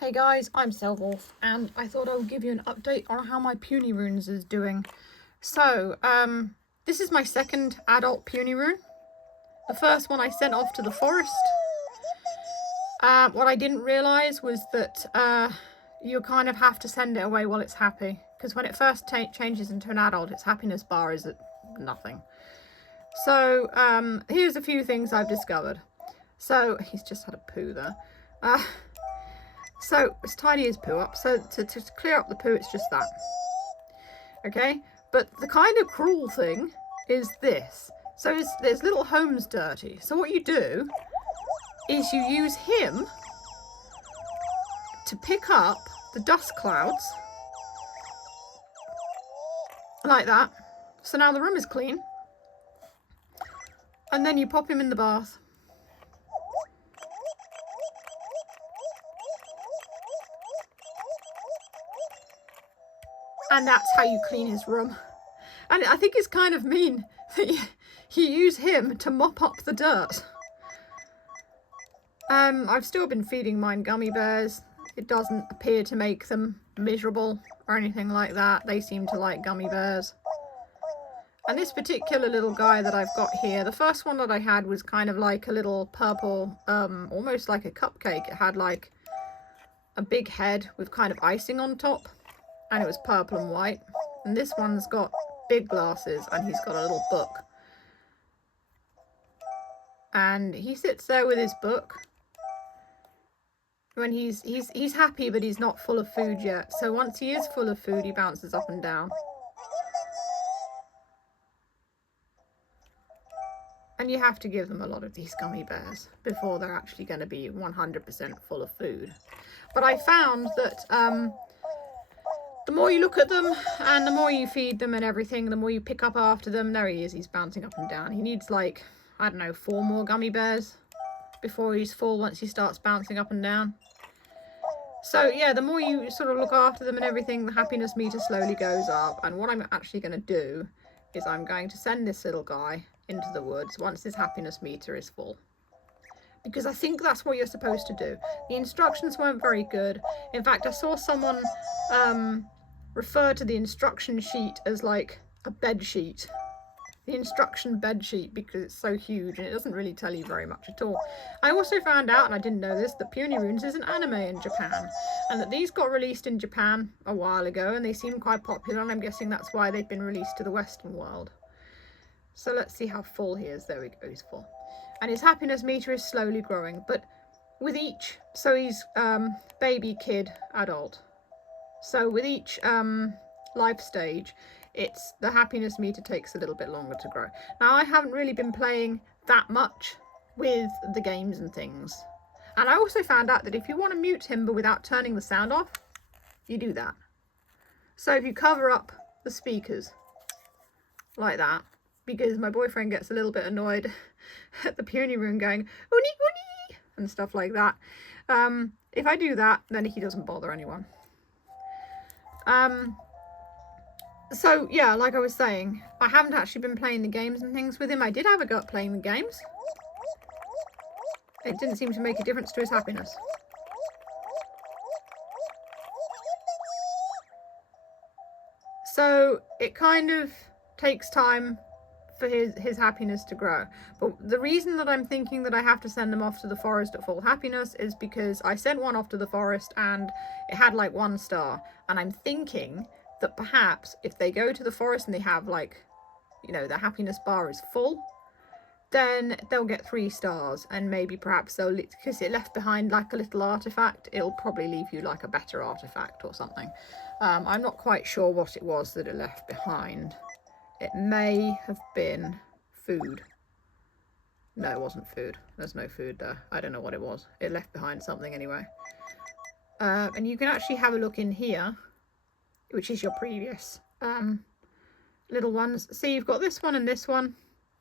Hey guys, I'm Selwolf, and I thought I would give you an update on how my Punirunes is doing. So, this is my second adult Punirune. The first one I sent off to the forest. What I didn't realise was that you kind of have to send it away while it's happy, because when it first changes into an adult, its happiness bar is at nothing. So, here's a few things I've discovered. So, he's just had a poo there. So it's tiny as poo up. So to clear up the poo, it's just that. Okay, but the kind of cruel thing is this. So there's little homes dirty. So what you do is you use him to pick up the dust clouds like that. So now the room is clean. And then you pop him in the bath. And that's how you clean his room. And I think it's kind of mean that you use him to mop up the dirt. I've still been feeding mine gummy bears. It doesn't appear to make them miserable or anything like that. They seem to like gummy bears. And this particular little guy that I've got here, the first one that I had was kind of like a little purple, almost like a cupcake. It had like a big head with kind of icing on top. And it was purple and white. And this one's got big glasses and he's got a little book. And he sits there with his book. When he's happy, but he's not full of food yet. So once he is full of food, he bounces up and down. And you have to give them a lot of these gummy bears before they're actually going to be 100% full of food. But I found that the more you look at them and the more you feed them and everything, the more you pick up after them. There he is, he's bouncing up and down. He needs like, I don't know, 4 more gummy bears before he's full once he starts bouncing up and down. So yeah, the more you sort of look after them and everything, the happiness meter slowly goes up. And what I'm actually going to do is I'm going to send this little guy into the woods once his happiness meter is full. Because I think that's what you're supposed to do. The instructions weren't very good. In fact, I saw someone refer to the instruction sheet as like a bed sheet. The instruction bed sheet, because it's so huge and it doesn't really tell you very much at all. I also found out, and I didn't know this, that Punirunes is an anime in Japan, and that these got released in Japan a while ago and they seem quite popular, and I'm guessing that's why they've been released to the Western world. So let's see how full he is. There we go, he's full. And his happiness meter is slowly growing, but with each, so he's baby, kid, adult. So with each life stage, it's the happiness meter takes a little bit longer to grow. Now, I haven't really been playing that much with the games and things. And I also found out that if you want to mute him but without turning the sound off, you do that. So if you cover up the speakers like that, because my boyfriend gets a little bit annoyed at the Punirune going, "Uni, uni," and stuff like that. If I do that, then he doesn't bother anyone. So yeah, like I was saying, I haven't actually been playing the games and things with him. I did have a go at playing the games. It didn't seem to make a difference to his happiness. So it kind of takes time for his happiness to grow. But the reason that I'm thinking that I have to send them off to the forest at full happiness is because I sent one off to the forest and it had like 1 star. And I'm thinking that perhaps if they go to the forest and they have like, you know, the happiness bar is full, then they'll get 3 stars, and maybe perhaps they'll, because it left behind like a little artifact, it'll probably leave you like a better artifact or something. I'm not quite sure what it was that it left behind. It may have been food. No, it wasn't food. There's no food there. I don't know what it was. It left behind something anyway. And you can actually have a look in here, which is your previous little ones. So you've got this one and this one,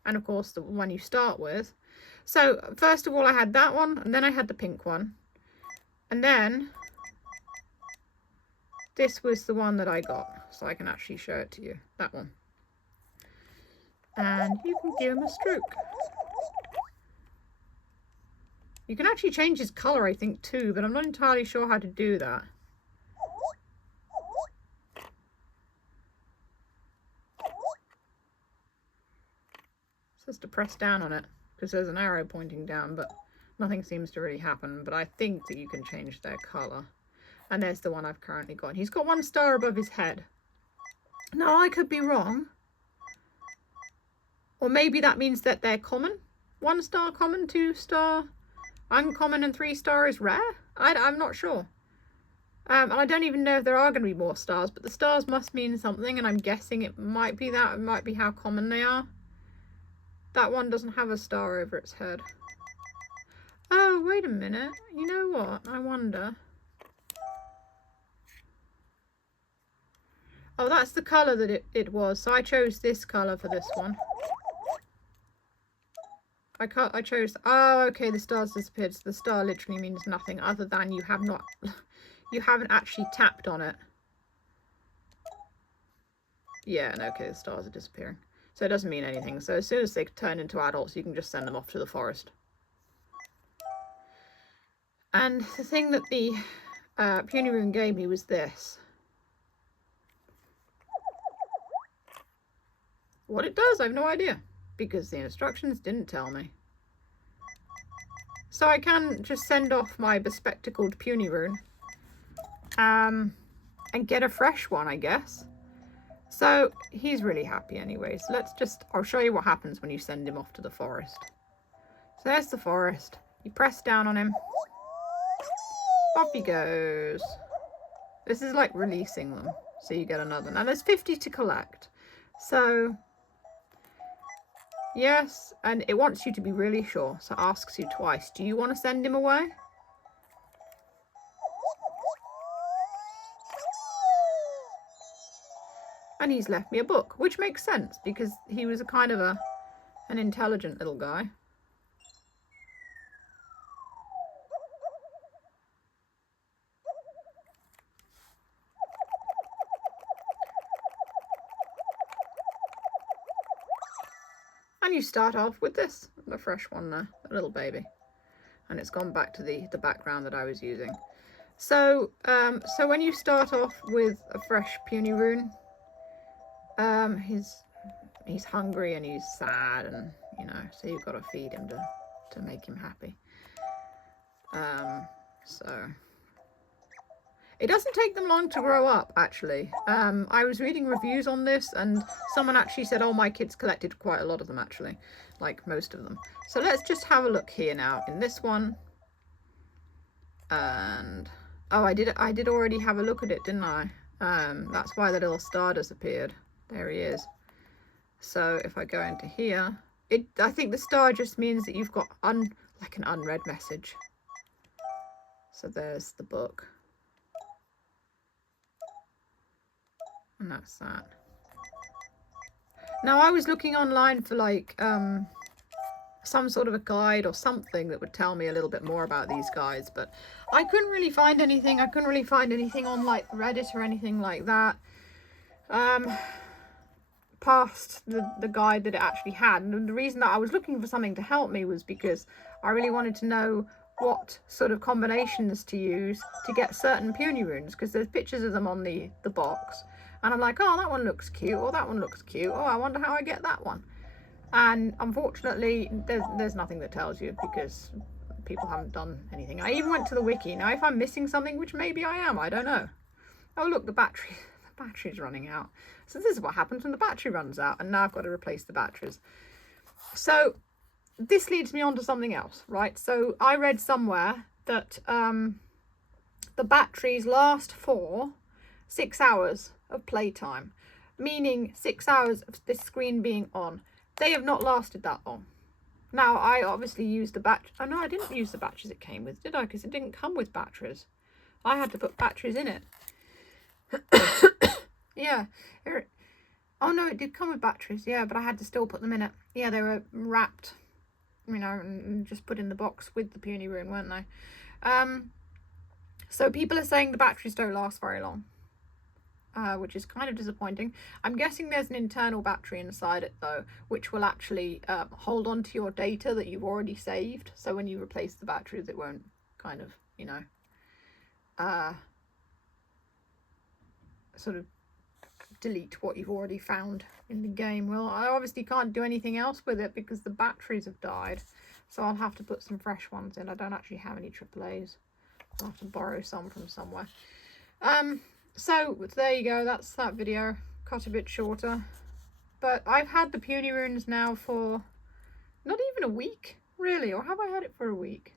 and of course the one you start with. So first of all I had that one, and then I had the pink one, and then this was the one that I got, so I can actually show it to you, that one. And you can give him a stroke. You can actually change his colour, I think, too, but I'm not entirely sure how to do that. It's just to press down on it, because there's an arrow pointing down, but nothing seems to really happen. But I think that you can change their colour. And there's the one I've currently got. He's got 1 star above his head. No, I could be wrong. Or maybe that means that they're common. 1 star common, 2 star uncommon, and 3 star is rare. I'm not sure. And I don't even know if there are going to be more stars, but the stars must mean something, and I'm guessing it might be that. It might be how common they are. That one doesn't have a star over its head. Oh, wait a minute. You know what? I wonder. Oh, that's the colour that it was. So I chose this colour for this one. I chose, oh, okay, the star's disappeared. So the star literally means nothing other than you haven't actually tapped on it. Yeah, and okay, the stars are disappearing. So it doesn't mean anything. So as soon as they turn into adults, you can just send them off to the forest. And the thing that the Punirunes gave me was this. What it does, I have no idea, because the instructions didn't tell me. So I can just send off my bespectacled Punirune and get a fresh one, I guess. So he's really happy anyway. So I'll show you what happens when you send him off to the forest. So there's the forest. You press down on him. Off he goes. This is like releasing them. So you get another. Now there's 50 to collect. So yes, and it wants you to be really sure. So it asks you twice. Do you want to send him away? And he's left me a book, which makes sense because he was a kind of an intelligent little guy. And you start off with this, the fresh one there, a little baby. And it's gone back to the background that I was using. So, so when you start off with a fresh Punirune, he's hungry and he's sad, and you know, so you've got to feed him to make him happy. So it doesn't take them long to grow up, actually. I was reading reviews on this, and someone actually said, oh, my kids collected quite a lot of them, actually, like most of them. So let's just have a look here now in this one. And oh, I did already have a look at it, didn't I? That's why the little star disappeared. There he is. So if I go into here, I think the star just means that you've got like an unread message. So there's the book. And that's that. Now I was looking online for like some sort of a guide or something that would tell me a little bit more about these guys, but I couldn't really find anything. I couldn't really find anything on like Reddit or anything like that past the guide that it actually had. And the reason that I was looking for something to help me was because I really wanted to know what sort of combinations to use to get certain Punirunes, because there's pictures of them on the box, and I'm like, oh, that one looks cute, or that one looks cute, oh, I wonder how I get that one. And unfortunately there's nothing that tells you, because people haven't done anything. I even went to the wiki. Now if I'm missing something, which maybe I am, I don't know. Oh look, the battery's running out. So this is what happens when the battery runs out, and now I've got to replace the batteries. So this leads me on to something else, right? So I read somewhere that the batteries last for 6 hours of playtime, meaning 6 hours of this screen being on. They have not lasted that long. Now, I obviously used the battery. Oh, no, I didn't use the batteries it came with, did I? Because it didn't come with batteries. I had to put batteries in it. Yeah. Oh, no, it did come with batteries. Yeah, but I had to still put them in it. Yeah, they were wrapped, you know, and just put in the box with the Punirune, weren't they? So people are saying the batteries don't last very long. which is kind of disappointing. I'm guessing there's an internal battery inside it though, which will actually hold on to your data that you've already saved. So when you replace the batteries, it won't kind of, you know, sort of delete what you've already found in the game. Well, I obviously can't do anything else with it because the batteries have died. So I'll have to put some fresh ones in. I don't actually have any AAAs. I'll have to borrow some from somewhere. So there you go, that's that video. Cut a bit shorter. But I've had the Punirunes now for not even a week, really, or have I had it for a week?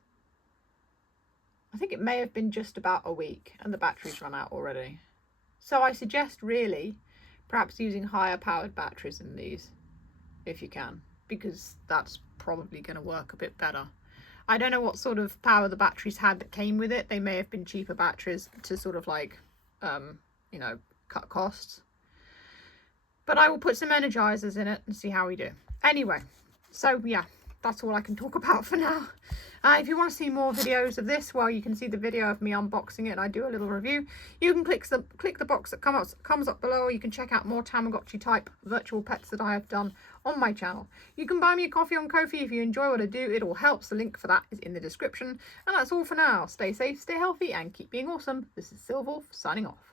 I think it may have been just about a week and the batteries run out already. So I suggest really perhaps using higher powered batteries in these if you can, because that's probably going to work a bit better. I don't know what sort of power the batteries had that came with it. They may have been cheaper batteries to sort of like, you know, cut costs. But I will put some energizers in it and see how we do. Anyway, so yeah, that's all I can talk about for now. If you want to see more videos of this, well, you can see the video of me unboxing it and I do a little review. You can click the box that comes up below, or you can check out more Tamagotchi type virtual pets that I have done on my channel. You can buy me a coffee on Ko-fi if you enjoy what I do. It all helps. The link for that is in the description. And that's all for now. Stay safe, stay healthy, and keep being awesome. This is Silverwolf signing off.